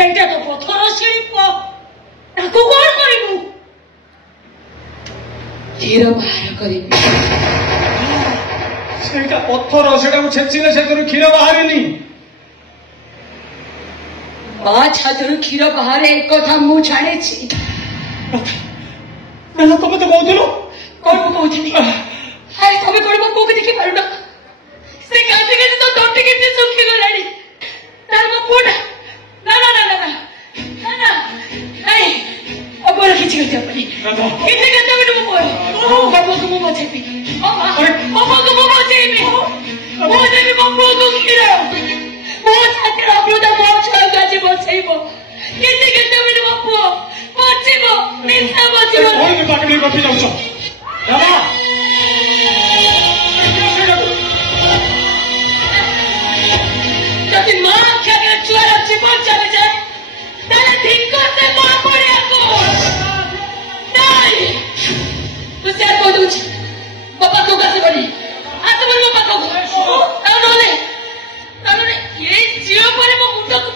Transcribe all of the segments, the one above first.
ସେଇଟା ତ ପଥର ଶିଳ୍ପ ତାକୁ କଣ କରିବୁ? କ୍ଷୀର ବାହାର କରିବି। ସେଇଟା ପଥର, ସେଟାକୁ ଛେଚିଲେ ସେଥିରୁ କ୍ଷୀର ବାହାରେନି। ମା ଛାତରୁ କ୍ଷୀର ବାହାରେ ଏକଥା ମୁଁ ଜାଣିଛି। ତମେ ତ କହୁଥିଲ। କଣ ମୁଁ କହୁଥିଲି? ଆରେ ତମେ କଣ ମୋ ପୁଅକୁ ଦେଖି ପାରୁନ? ସେ କାନ୍ଦି କାନ୍ଦି ତ ତଣ୍ଟି କେମିତି ଶୁଖିଗଲାଣି। ତାର ମୋ ପୁଅଟା ନା ନା ନା ନା ନା ନା ନା ନାଇଁ ମୋ ପୁଅର କିଛି କଥା ହବନି। କିଛି କଥା ହବନି ମୋ ପୁଅର। ମୋ ପୁଅକୁ ମୁଁ ବଞ୍ଚେଇବି। ମୋ ପୁଅକୁ ମୁଁ ବଞ୍ଚେଇବି। ମୁଁ ଦେବି ମୋ ପୁଅକୁ କ୍ଷୀର। ମୋ ଛାତିର ଅମୃତ ମୋ ଛୁଆକୁ ଆଜି ବଞ୍ଚେଇବ। କିଛି କଥା ହବନି ମୋ ପୁଅ ବଞ୍ଚିବ। ନିଶା ବଞ୍ଚିବ। ପାଖରେ ରଖି ଯାଉଛ ଯଦି ମା ଆଖ୍ୟାରେ ଛୁଆର ଜୀବନ ଚାଲିଯାଏ ତାହେଲେ ଠିକ ସେ ମା ପଡ଼ିବାକୁ ନାଇଁ। ମୁଁ ସେୟା କହିଦଉଛି ମୋ ପାଖକୁ ଆସିବନି ମୋ ପାଖକୁ। ତା ନହେଲେ ଏଇ ଝିଅ ପରେ ମୋ ମୁଣ୍ଡକୁ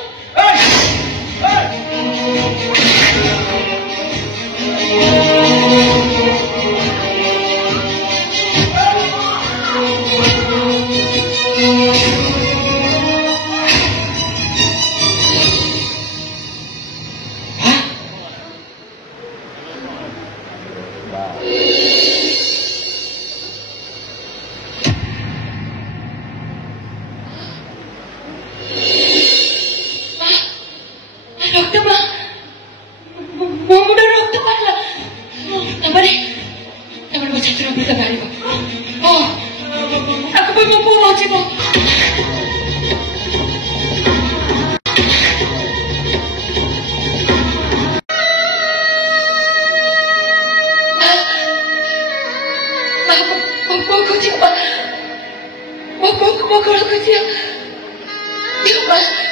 Mau